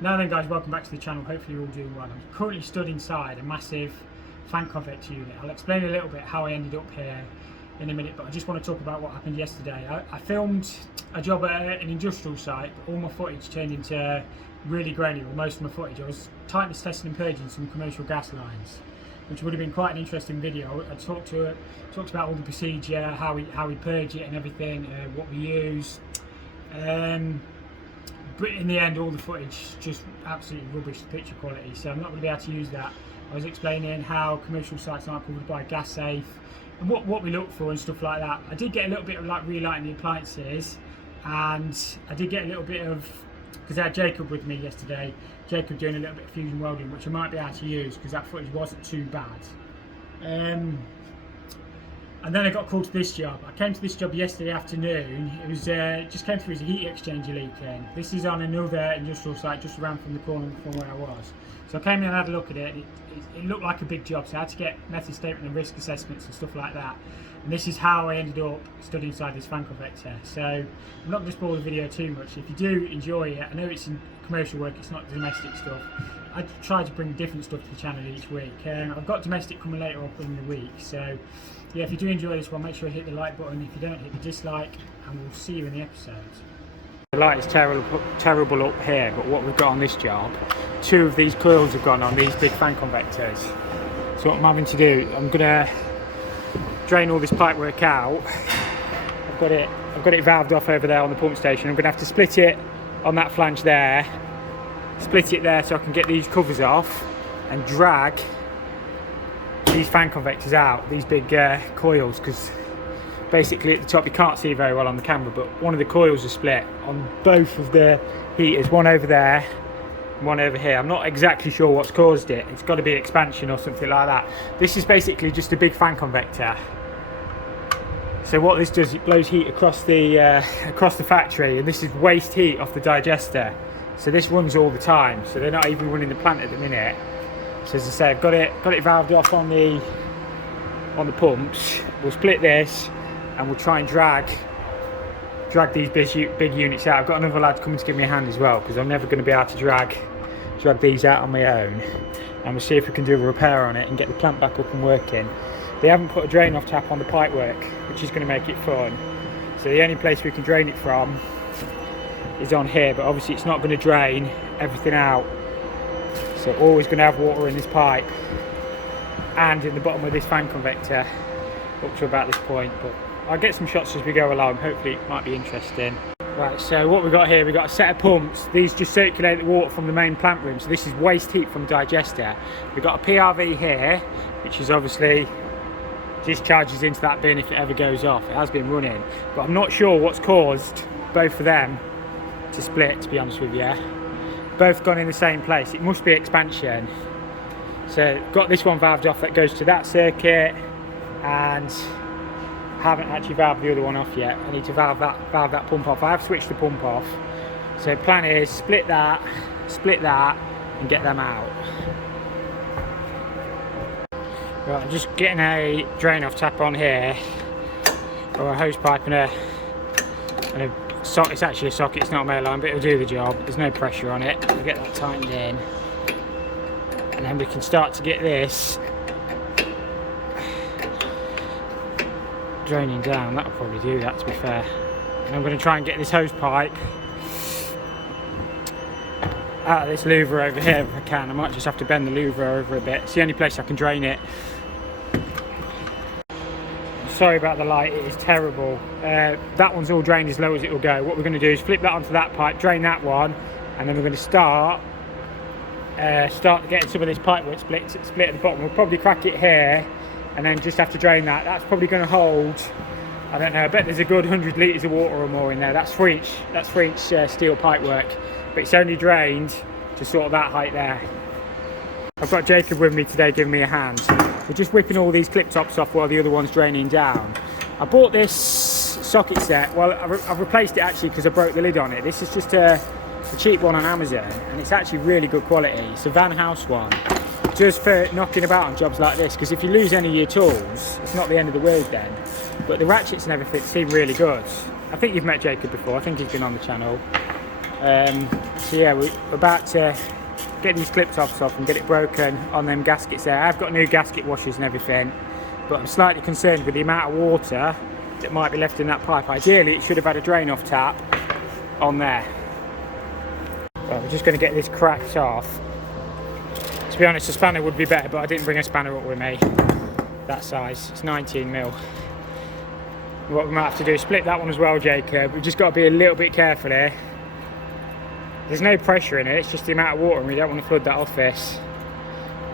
Now then guys, welcome back to the channel. Hopefully you're all doing well. I'm currently stood inside a massive fan convector unit. I'll explain a little bit how I ended up here in a minute, but I just want to talk about what happened yesterday. I filmed a job at an industrial site, but all my footage turned into really grainy, or most of my footage. I was tightness testing and purging some commercial gas lines, which would have been quite an interesting video. I talked about all the procedure, how we purge it and everything, what we use. But in the end, all the footage just absolutely rubbish, the picture quality, so I'm not going to be able to use that. I was explaining how commercial sites aren't covered by gas safe and what we look for and stuff like that. I did get a little bit of like relighting the appliances, and I did get a little bit of, because I had Jacob with me yesterday, Jacob doing a little bit of fusion welding, which I might be able to use because that footage wasn't too bad. And then I got called to this job. I came to this job yesterday afternoon. It was just came through as a heat exchanger leaking. This is on another industrial site just around from the corner from where I was. So I came in and had a look at it. It looked like a big job, so I had to get method statement and risk assessments and stuff like that. And this is how I ended up stood inside this fan convector. So I'm not going to spoil the video too much. If you do enjoy it, I know it's in commercial work, it's not domestic stuff. I try to bring different stuff to the channel each week. I've got domestic coming later on in the week, so yeah, if you do enjoy this one, make sure you hit the like button. If you don't, hit the dislike, and we'll see you in the episode. The light is terrible up here, but what we've got on this job, 2 of these coils have gone on these big fan convectors. So what I'm having to do, I'm gonna drain all this pipework out. I've got it valved off over there on the pump station. I'm gonna have to split it on that flange there, split it there so I can get these covers off and drag these fan convectors out, these big coils, because basically at the top you can't see very well on the camera, but one of the coils is split on both of the heaters, one over there and one over here. I'm not exactly sure what's caused it. It's got to be expansion or something like that. This is basically just a big fan convector. So what this does, it blows heat across the factory, and this is waste heat off the digester. So this runs all the time, so they're not even running the plant at the minute. So as I say, I've got it valved off on the pumps. We'll split this and we'll try and drag these big units out. I've got another lad coming to give me a hand as well, because I'm never going to be able to drag these out on my own. And we'll see if we can do a repair on it and get the plant back up and working. They haven't put a drain off tap on the pipework, which is going to make it fun. So the only place we can drain it from is on here, but obviously it's not going to drain everything out. So always going to have water in this pipe and in the bottom of this fan convector up to about this point, but I'll get some shots as we go along. Hopefully it might be interesting. Right, so what we've got here, we've got a set of pumps. These just circulate the water from the main plant room, so this is waste heat from the digester. We've got a PRV here, which is obviously discharges into that bin if it ever goes off. It has been running, but I'm not sure what's caused both of them to split, to be honest with you. Both gone in the same place. It must be expansion. So got this one valved off that goes to that circuit, and haven't actually valved the other one off yet. I need to valve that pump off. I have switched the pump off. So plan is split that and get them out. Right, I'm just getting a drain off tap on here, or a hose pipe and a it's actually a socket, it's not a main line, but it'll do the job. There's no pressure on it. We'll get that tightened in, and then we can start to get this draining down. That'll probably do that, to be fair. And I'm going to try and get this hose pipe out of this louver over here if I can. I might just have to bend the louver over a bit. It's the only place I can drain it. Sorry about the light, it is terrible. That one's all drained as low as it will go. What we're going to do is flip that onto that pipe, drain that one, and then we're going to start getting some of this pipework split at the bottom. We'll probably crack it here and then just have to drain that. That's probably going to hold, I don't know, I bet there's a good 100 litres of water or more in there. That's 3 inch steel pipework, but it's only drained to sort of that height there. I've got Jacob with me today giving me a hand. We're just whipping all these clip tops off while the other one's draining down. I bought this socket set. Well, I've replaced it actually because I broke the lid on it. This is just a cheap one on Amazon, and it's actually really good quality. It's a Van House one, just for knocking about on jobs like this, because if you lose any of your tools, it's not the end of the world then. But the ratchets and everything seem really good. I think you've met Jacob before. I think he's been on the channel. So yeah, we're about to get these clip tops off and get it broken on them gaskets there. I've got new gasket washers and everything, but I'm slightly concerned with the amount of water that might be left in that pipe. Ideally, it should have had a drain off tap on there. Well, we're just going to get this cracked off. To be honest, a spanner would be better, but I didn't bring a spanner up with me. That size, it's 19mm. What we might have to do is split that one as well, Jacob. We've just got to be a little bit careful here. There's no pressure in it, it's just the amount of water, and we don't want to flood that office.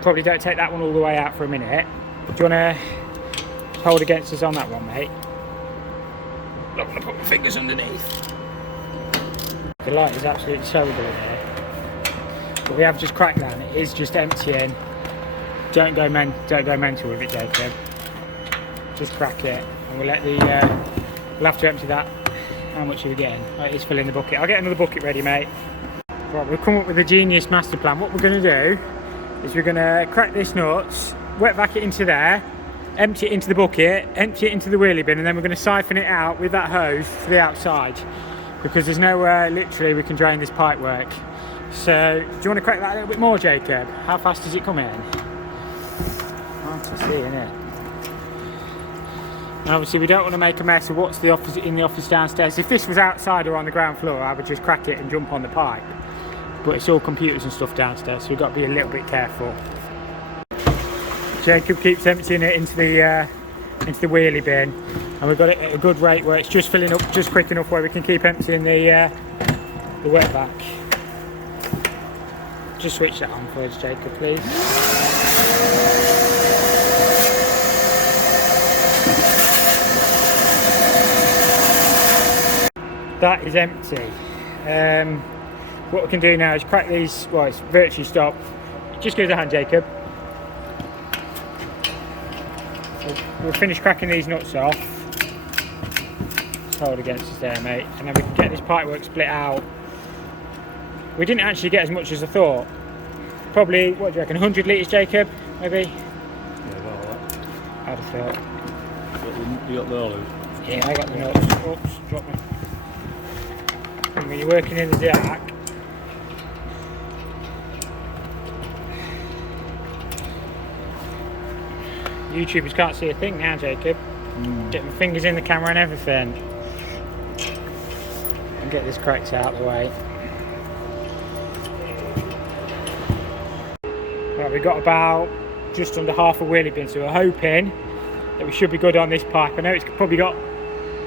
Probably don't take that one all the way out for a minute. Do you want to hold against us on that one, mate? I'm going to put my fingers underneath. The light is absolutely terrible in here. But we have just cracked that, and it is just emptying. Don't go mental with it, Jacob. Just crack it, and we'll let we'll have to empty that. How much are we getting? Oh, it is filling the bucket. I'll get another bucket ready, mate. Right, we've come up with a genius master plan. What we're going to do is we're going to crack this nuts, wet vac it into there, empty it into the bucket, empty it into the wheelie bin, and then we're going to siphon it out with that hose to the outside, because there's nowhere literally we can drain this pipe work. So, do you want to crack that a little bit more, Jacob? How fast does it come in? Hard to see, isn't it? And obviously we don't want to make a mess of what's in the office downstairs. If this was outside or on the ground floor, I would just crack it and jump on the pipe. But it's all computers and stuff downstairs, so we've got to be a little bit careful. Jacob keeps emptying it into the wheelie bin, and we've got it at a good rate where it's just filling up just quick enough where we can keep emptying the wet vac. Just switch that on for us, Jacob, please. That is empty. What we can do now is crack these. Well, it's virtually stopped. Just give us a hand, Jacob. We'll finish cracking these nuts off. Just hold against us there, mate, and then we can get this pipework split out. We didn't actually get as much as I thought. Probably, what do you reckon, 100 litres, Jacob? Maybe? Yeah, about that. I'd have thought. You got the olive? Yeah, I got the nuts. Oops, drop me. And when you're working in the dark, YouTubers can't see a thing now, Jacob. Get my fingers in the camera and everything. And get this cracked out of the way. Right, we've got about just under half a wheelie bin, so we're hoping that we should be good on this pipe. I know it's probably got,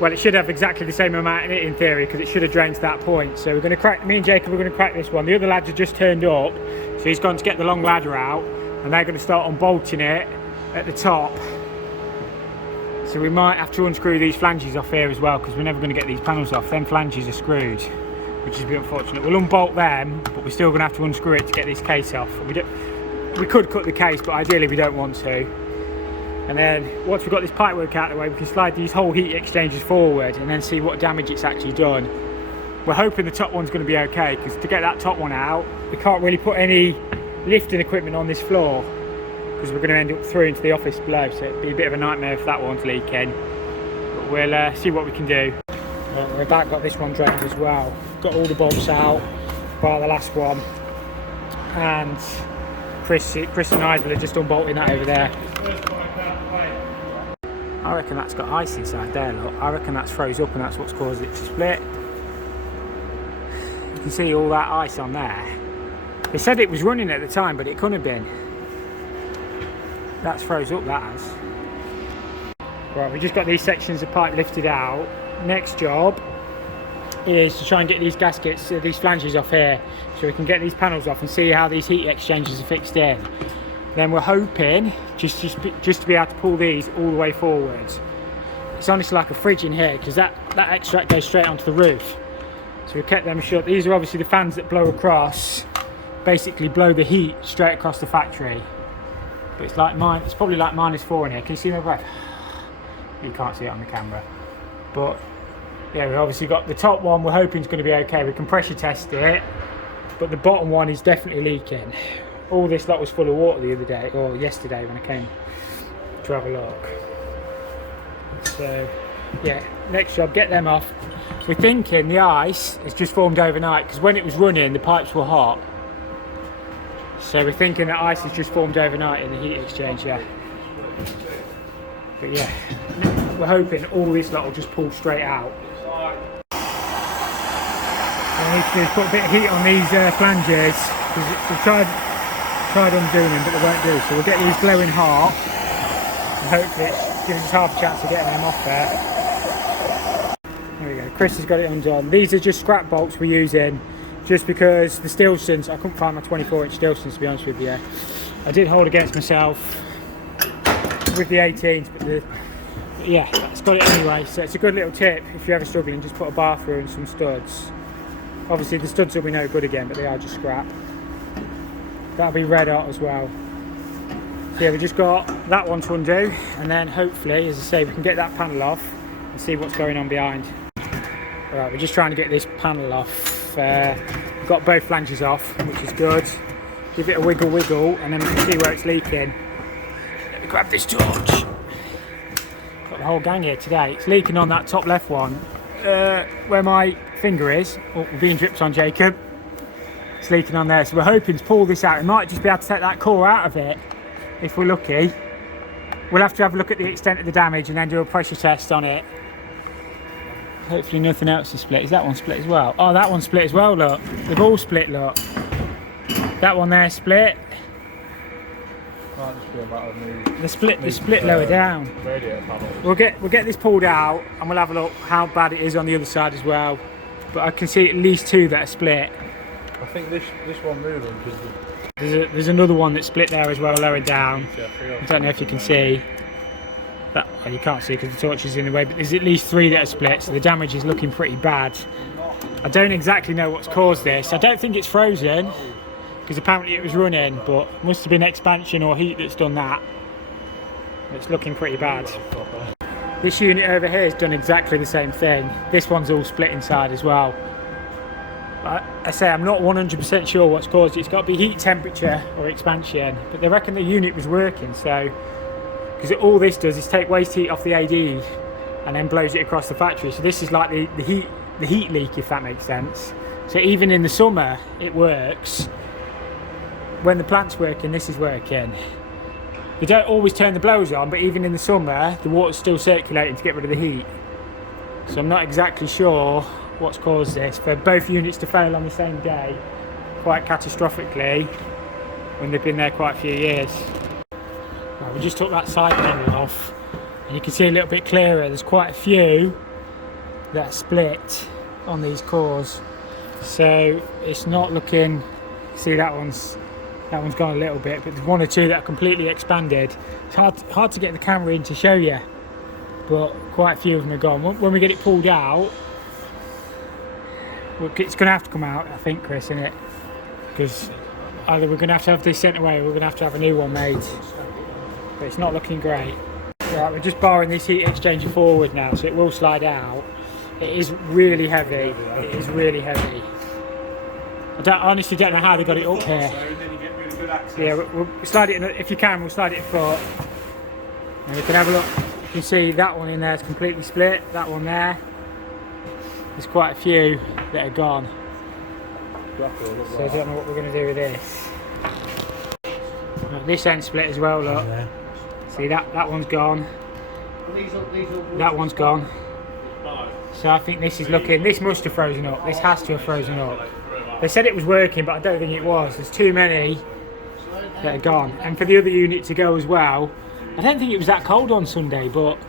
well, it should have exactly the same amount in it in theory, because it should have drained to that point. So we're going to crack, me and Jacob are going to crack this one. The other lads have just turned up, so he's gone to get the long ladder out, and they're going to start unbolting it at the top. So we might have to unscrew these flanges off here as well, because we're never going to get these panels off. Them flanges are screwed, which is a bit unfortunate. We'll unbolt them, but we're still going to have to unscrew it to get this case off. We could cut the case, but ideally we don't want to. And then once we've got this pipework out of the way, we can slide these whole heat exchangers forward and then see what damage it's actually done. We're hoping the top one's going to be okay, because to get that top one out, we can't really put any lifting equipment on this floor, because we're going to end up through into the office below, so it'd be a bit of a nightmare if that one's leaking. But we'll see what we can do. We've about got this one drained as well. Got all the bolts out, bar the last one, and Chris and Nigel are just unbolting that over there. I reckon that's got ice inside there, look. I reckon that's froze up and that's what's caused it to split. You can see all that ice on there. They said it was running at the time, but it couldn't have been. That's froze up, that has. Right, we just got these sections of pipe lifted out. Next job is to try and get these gaskets, these flanges off here, so we can get these panels off and see how these heat exchangers are fixed in. Then we're hoping just to be able to pull these all the way forwards. It's honestly like a fridge in here, because that extract goes straight onto the roof. So we kept them shut. These are obviously the fans that blow across, basically blow the heat straight across the factory. But it's like it's probably like -4 in here. Can you see my breath? You can't see it on the camera. But yeah, we've obviously got the top one, we're hoping it's going to be okay. We can pressure test it, but the bottom one is definitely leaking. All this lot was full of water the other day, or yesterday when I came to have a look. So Yeah, next job, get them off. So we're thinking the ice has just formed overnight because when it was running the pipes were hot. So we're thinking that ice has just formed overnight in the heat exchanger. But yeah, we're hoping all this lot will just pull straight out. What we need to do is put a bit of heat on these flanges because we've tried undoing them but they won't do. So we'll get these glowing hot and hopefully it gives us half a chance of getting them off there. There we go, Chris has got it undone. These are just scrap bolts we're using just because the Stilsons, I couldn't find my 24-inch Stilsons to be honest with you. I did hold against myself with the 18s, but yeah, it's got it anyway. So it's a good little tip if you're ever struggling, just put a bar through and some studs. Obviously the studs will be no good again, but they are just scrap. That'll be red hot as well. So yeah, we just got that one to undo, and then hopefully, as I say, we can get that panel off and see what's going on behind. Alright, we're just trying to get this panel off. We've got both flanges off, which is good. Give it a wiggle, and then we can see where it's leaking. Let me grab this torch. Got the whole gang here today. It's leaking on that top left one, where my finger is. Oh, we're being dripped on, Jacob. It's leaking on there, so we're hoping to pull this out. We might just be able to take that core out of it, if we're lucky. We'll have to have a look at the extent of the damage and then do a pressure test on it. Hopefully nothing else is split. Is that one split as well? Oh, that one's split as well, look. They've all split, look. That one there split. Might just be a matter of the split lower down. Radiator panel. We'll get this pulled out and we'll have a look how bad it is on the other side as well. But I can see at least two that are split. I think this one moving because there's another one that's split there as well, lower down. I don't know if you can see. That, well, you can't see because the torch is in the way, but there's at least three that are split, so the damage is looking pretty bad. I don't exactly know what's caused this. I don't think it's frozen because apparently it was running, but it must have been expansion or heat that's done that. It's looking pretty bad. This unit over here has done exactly the same thing. This one's all split inside as well. I say I'm not 100% sure what's caused it. It's got to be heat temperature or expansion, but they reckon the unit was working, so because all this does is take waste heat off the AD and then blows it across the factory. So this is like the heat leak, if that makes sense. So even in the summer it works. When the plant's working, this is working. They don't always turn the blowers on, but even in the summer the water's still circulating to get rid of the heat. So I'm not exactly sure what's caused this for both units to fail on the same day quite catastrophically when they've been there quite a few years. Right, we just took that side panel off and you can see a little bit clearer. There's quite a few that are split on these cores, so it's not looking. See, that one's gone a little bit, but there's one or two that are completely expanded. It's hard to get the camera in to show you, but quite a few of them are gone. When we get it pulled out, it's going to have to come out, I think, Chris, isn't it? Because either we're going to have this sent away or we're going to have a new one made. But it's not looking great. Right, we're just barring this heat exchanger forward now, so it will slide out. It is really heavy. It is really heavy. I honestly don't know how they got it up here. Yeah, we'll slide it in, if you can, we'll slide it in front. And you can have a look. You can see that one in there is completely split. That one there. There's quite a few that are gone. So I don't know what we're going to do with this. Right, this end split as well, look. See, that one's gone. That one's gone. So I think this is looking, this must have frozen up. This has to have frozen up. They said it was working, but I don't think it was. There's too many that are gone. And for the other unit to go as well, I don't think it was that cold on Sunday, but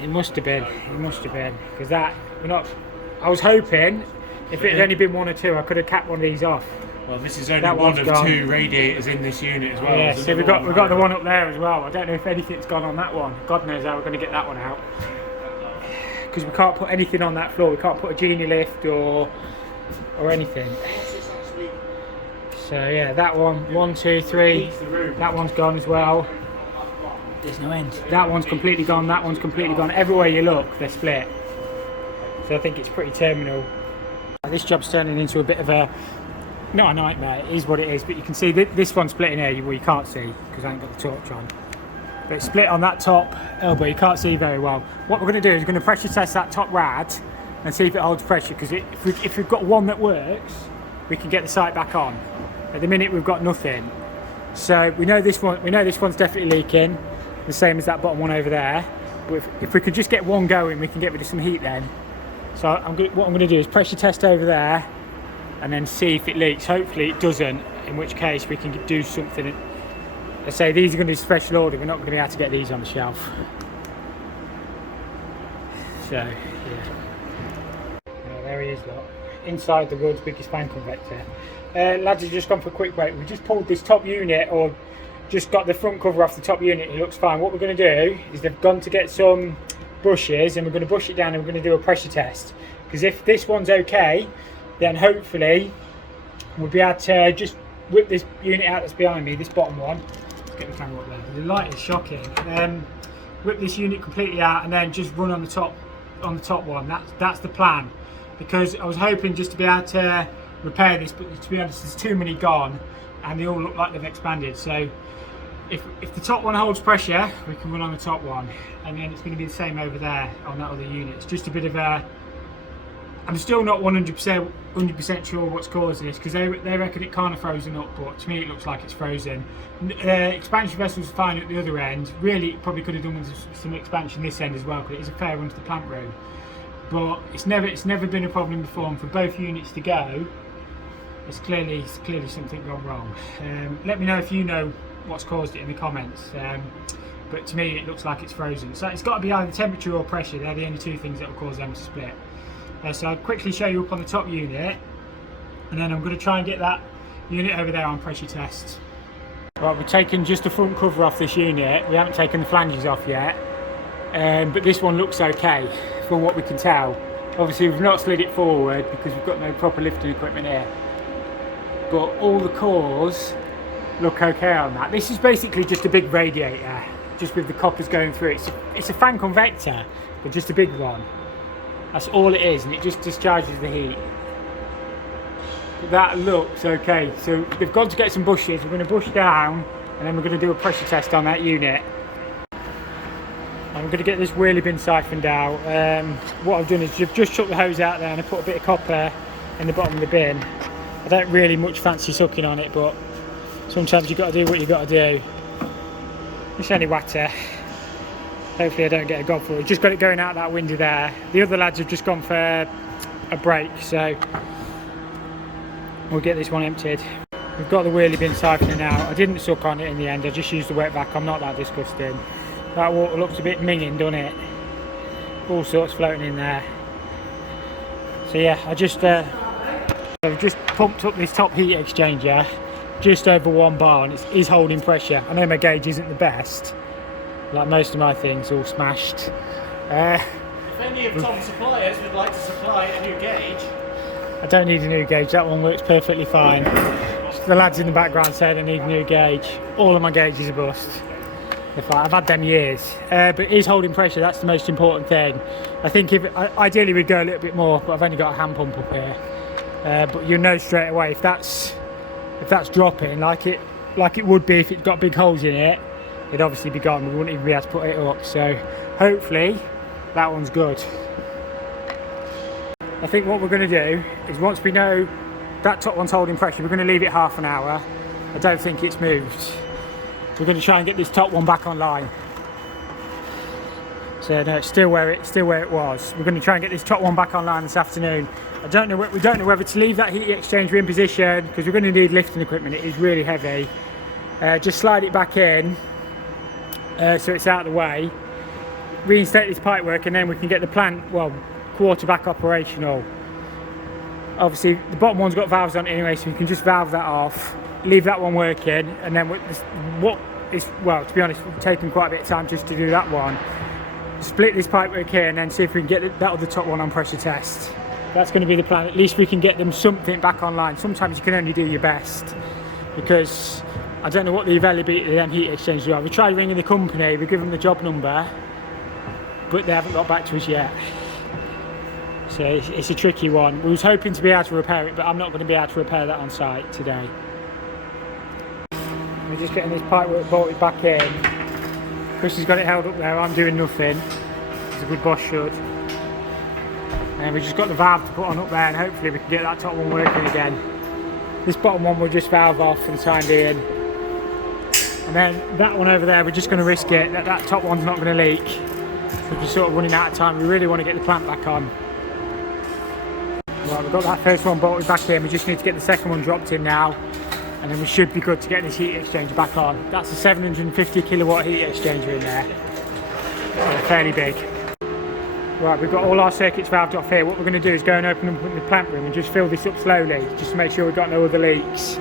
it must have been. It must have been. Because I was hoping if it had only been one or two, I could have capped one of these off. Well, this is only one of two radiators in this unit as well. Yeah, so we've got the one up there as well. I don't know if anything's gone on that one. God knows how we're going to get that one out. Because we can't put anything on that floor. We can't put a genie lift or anything. So yeah, that one, 1, 2, 3. That one's gone as well. There's no end. That one's completely gone. That one's completely gone. Everywhere you look, they're split. So I think it's pretty terminal. This job's turning into a bit of a, not a nightmare, it is what it is, but you can see this one's split in here, well, you can't see because I ain't got the torch on. but it's split on that top elbow. You can't see very well. What we're going to do is we're going to pressure test that top rad and see if it holds pressure, because if we've got one that works, we can get the sight back on. At the minute we've got nothing, so we know this one's definitely leaking, the same as that bottom one over there. But if we could just get one going, we can get rid of some heat then. So what I'm going to do is pressure test over there and then see if it leaks. Hopefully it doesn't, in which case we can do something. I say these are going to be special order, we're not going to be able to get these on the shelf. So yeah, there he is, look, inside the world's biggest fan convector. Lads have just gone for a quick break. We've just pulled this top unit, or just got the front cover off the top unit. It looks fine. What we're going to do is they've gone to get some brushes, and we're going to brush it down and we're going to do a pressure test, because if this one's okay, then hopefully we'll be able to just whip this unit out that's behind me, this bottom one. Let's get the camera up there. The light is shocking. Whip this unit completely out and then just run on the top one. That's the plan, because I was hoping just to be able to repair this, but to be honest, there's too many gone and they all look like they've expanded. So if the top one holds pressure, we can run on the top one, and then it's going to be the same over there on that other unit. It's just a bit of a, I'm still not 100% sure what's caused this, because they reckon it kind of frozen up, but to me it looks like it's frozen. Expansion vessel's fine at the other end. Really, it probably could have done with some expansion this end as well, because it is a fair run to the plant room. But it's never been a problem before, and for both units to go, it's clearly something gone wrong. Let me know if you know what's caused it in the comments. But to me it looks like it's frozen. So it's got to be either temperature or pressure. They're the only two things that will cause them to split. So I'll quickly show you up on the top unit, and then I'm going to try and get that unit over there on pressure test. Right, we've taken just the front cover off this unit. We haven't taken the flanges off yet, but this one looks okay from what we can tell. Obviously we've not slid it forward because we've got no proper lifting equipment here, but all the cores look okay on that. This is basically just a big radiator, just with the coppers going through it. It's a fan convector, but just a big one. That's all it is, and it just discharges the heat. But that looks okay. So they've gone to get some bushes. We're going to bush down, and then we're going to do a pressure test on that unit. I'm going to get this wheelie bin siphoned out. What I've done is just chucked the hose out there, and I put a bit of copper in the bottom of the bin. I don't really much fancy sucking on it, but sometimes you've got to do what you've got to do. It's only water. Hopefully I don't get a gob for it. Just got it going out that window there. The other lads have just gone for a break, so we'll get this one emptied. We've got the wheelie bin siphoning out. I didn't suck on it in the end, I just used the wet vac. I'm not that disgusting. That water looks a bit minging, doesn't it? All sorts floating in there. So yeah, I've just pumped up this top heat exchanger just over 1 bar, and it is holding pressure. I know my gauge isn't the best, like most of my things, all smashed. If any of Tom's suppliers would like to supply a new gauge, I don't need a new gauge, that one works perfectly fine. The lads in the background said I need a new gauge. All of my gauges are bust. I've had them years, but it is holding pressure. That's the most important thing. I think ideally we'd go a little bit more, but I've only got a hand pump up here. But you'll know straight away if that's dropping like it would be if it got big holes in it. It'd obviously be gone. We wouldn't even be able to put it up. So hopefully that one's good. I think what we're going to do is, once we know that top one's holding pressure, we're going to leave it half an hour. I don't think it's moved. We're going to try and get this top one back online. So no, it's still where it was. We're going to try and get this top one back online this afternoon. We don't know whether to leave that heat exchanger in position, because we're going to need lifting equipment. It is really heavy. Just slide it back in so it's out of the way. Reinstate this pipework, and then we can get the plant, quarter back operational. Obviously the bottom one's got valves on it anyway, so we can just valve that off, leave that one working, and then to be honest, we've taken quite a bit of time just to do that one. Split this pipework here and then see if we can get that other top one on pressure test. That's going to be the plan. At least we can get them something back online. Sometimes you can only do your best, because I don't know what the availability of them heat exchangers are. We tried ringing the company, we give them the job number, but they haven't got back to us yet. So it's a tricky one. We was hoping to be able to repair it, but I'm not going to be able to repair that on site today. We're just getting this pipework bolted back in. Chris has got it held up there, I'm doing nothing. As a good boss should. And we've just got the valve to put on up there, and hopefully we can get that top one working again. This bottom one we'll just valve off for the time being. And then that one over there, we're just going to risk it, that top one's not going to leak. We're just sort of running out of time. We really want to get the plant back on. Right, we've got that first one bolted back in. We just need to get the second one dropped in now. And then we should be good to get this heat exchanger back on. That's a 750 kilowatt heat exchanger in there. So fairly big. Right, we've got all our circuits valved off here. What we're going to do is go and open up the plant room and just fill this up slowly, just to make sure we've got no other leaks.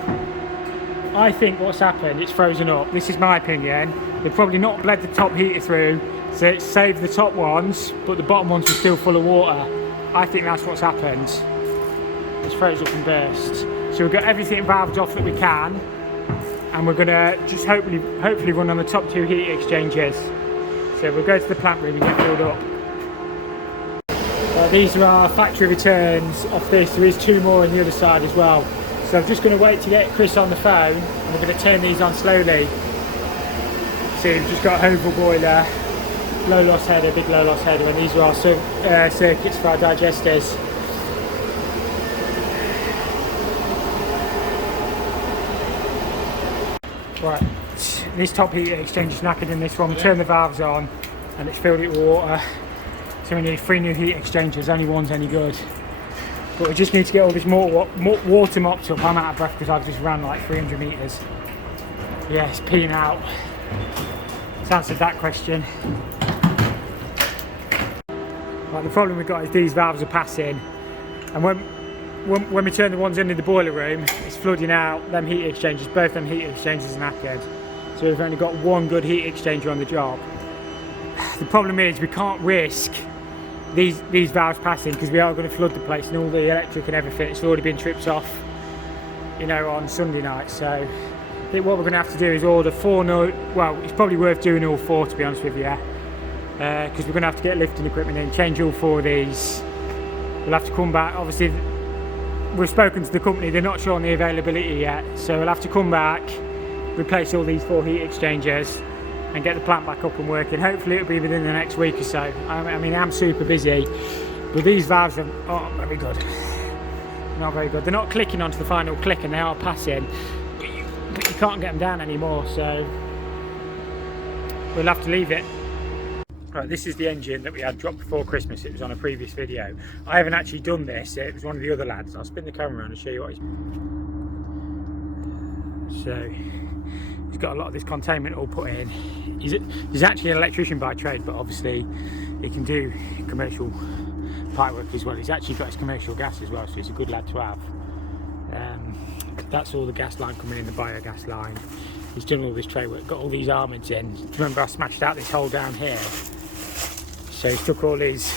I think what's happened, it's frozen up. This is my opinion. They've probably not bled the top heater through, so it's saved the top ones, but the bottom ones are still full of water. I think that's what's happened. It's froze up and burst. So we've got everything valved off that we can, and we're going to just hopefully run on the top two heat exchangers. So we'll go to the plant room and get filled up. These are our factory returns off this. There is two more on the other side as well. So I'm just going to wait to get Chris on the phone, and we're going to turn these on slowly. See, we've just got a oval boiler, low loss header, big low loss header, and these are our circuits for our digesters. Right, this top heat exchange is knackered in this one. We turn the valves on and it's filled it with water. So we need 3 new heat exchangers, only one's any good. But we just need to get all this water mopped up. I'm out of breath because I've just ran like 300 metres. Yeah, it's peeing out. It's answered that question. Right, the problem we've got is these valves are passing. And when we turn the ones into the boiler room, it's flooding out them heat exchangers. Both them heat exchangers are knackered. So we've only got one good heat exchanger on the job. The problem is we can't risk these valves passing because we are going to flood the place, and all the electric and everything, it's already been tripped off, you know, on Sunday night. So I think what we're going to have to do is order 4 new, well, it's probably worth doing all 4 to be honest with you, because we're going to have to get lifting equipment in, change all 4 of these. We'll have to come back, obviously we've spoken to the company, they're not showing the availability yet, so we'll have to come back, replace all these 4 heat exchangers and get the plant back up and working. Hopefully it'll be within the next week or so. I mean, I'm super busy, but these valves are not very good. Not very good. They're not clicking onto the final click, and they are passing, but you can't get them down anymore, so we'll have to leave it. Right, this is the engine that we had dropped before Christmas. It was on a previous video. I haven't actually done this. It was one of the other lads. I'll spin the camera around and show you what he's... So he's got a lot of this containment all put in. He's actually an electrician by trade, but obviously he can do commercial pipework as well. He's actually got his commercial gas as well, so he's a good lad to have. That's all the gas line coming in, the biogas line. He's done all this tray work, got all these armings in. Remember I smashed out this hole down here? So he's stuck all his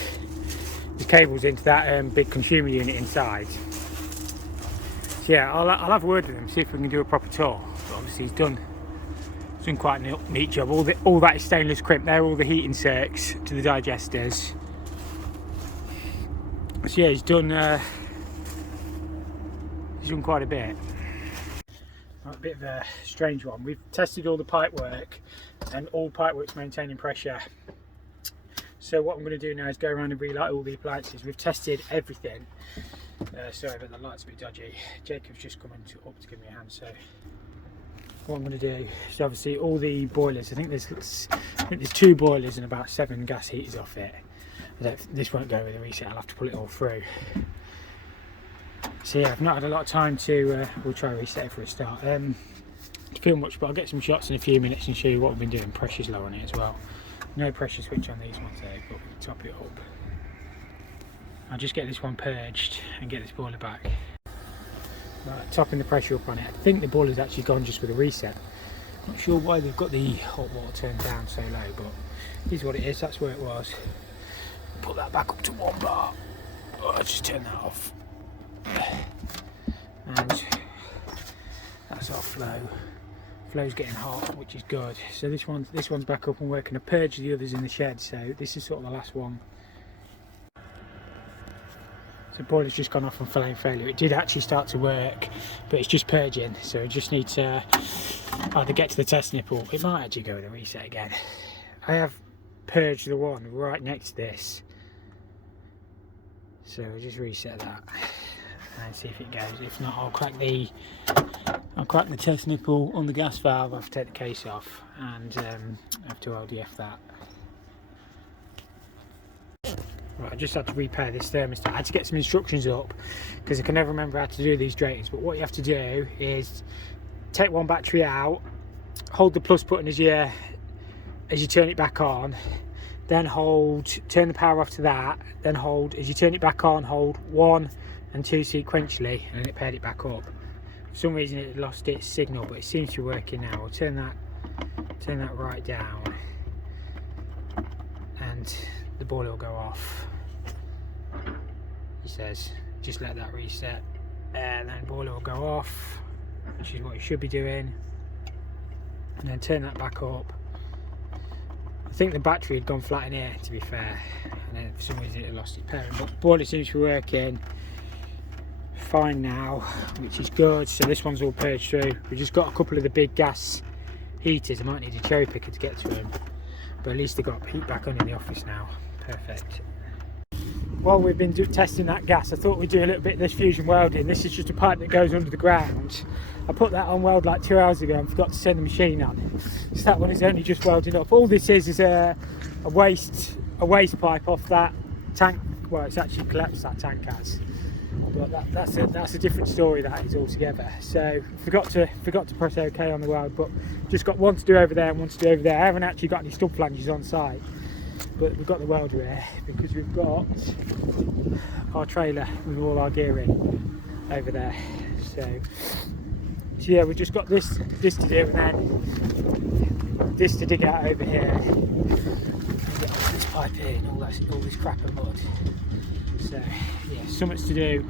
cables into that big consumer unit inside. So yeah, I'll have a word with him, see if we can do a proper tour. But obviously he's done quite a neat job. All that is stainless crimp. They're all the heating circs to the digesters. So yeah, he's done quite a bit. A bit of a strange one. We've tested all the pipe work, and all pipe work's maintaining pressure. So what I'm going to do now is go around and relight all the appliances. We've tested everything. Sorry, but the light's a bit dodgy. Jacob's just coming up to give me a hand. So what I'm going to do is obviously all the boilers. I think there's 2 boilers and about 7 gas heaters off it. This won't go with a reset. I'll have to pull it all through. So yeah, I've not had a lot of time to, we'll try and reset it for a start, to film much, but I'll get some shots in a few minutes and show you what we've been doing. Pressure's low on it as well. No pressure switch on these ones there, but we'll top it up. I'll just get this one purged and get this boiler back. Right, topping the pressure up on it. I think the boiler's actually gone just with a reset. Not sure why they've got the hot water turned down so low, but here's what it is, that's where it was. Put that back up to 1 bar. Oh, I'll just turn that off. And that's our flow. Flow's getting hot, which is good. So this one's back up and working. I purged the others in the shed, so this is sort of the last one. So boiler's just gone off on flame failure. It did actually start to work, but it's just purging, so we just need to either get to the test nipple. It might actually go with a reset again. I have purged the one right next to this, so we'll just reset that and see if it goes. If not, I'll crack the test nipple on the gas valve. I have to take the case off and have to LDF that. Right, I just had to repair this thermostat. I had to get some instructions up because I can never remember how to do these drains. But what you have to do is take one battery out, hold the plus button as you turn it back on, then turn the power off to that, then hold, as you turn it back on, hold 1 and 2 sequentially, and it paired it back up. For some reason it lost its signal, but it seems to be working now. I'll turn that right down, and the boiler will go off. It says just let that reset, and then the boiler will go off, which is what you should be doing, and then turn that back up. I think the battery had gone flat in here, to be fair, and then for some reason it lost its pairing, but the boiler seems to be working fine now, which is good. So this one's all purged through. We've just got a couple of the big gas heaters. I might need a cherry picker to get to them, but at least I got heat back on in the office now. Perfect. While we've been testing that gas, I thought we'd do a little bit of this fusion welding. This is just a pipe that goes under the ground. I put that on weld like 2 hours ago and forgot to turn the machine on, so that one is only just welding up. All this is a waste pipe off that tank. Well, it's actually collapsed, that tank has, but that's a different story, that is altogether. So forgot to press OK on the weld, but just got one to do over there and one to do over there. I haven't actually got any stud flanges on site, but we've got the welder here because we've got our trailer with all our gear in over there. So yeah, we've just got this to do, and then this to dig out over here. Get all this pipe in, all this crap and mud. So yeah, so much to do.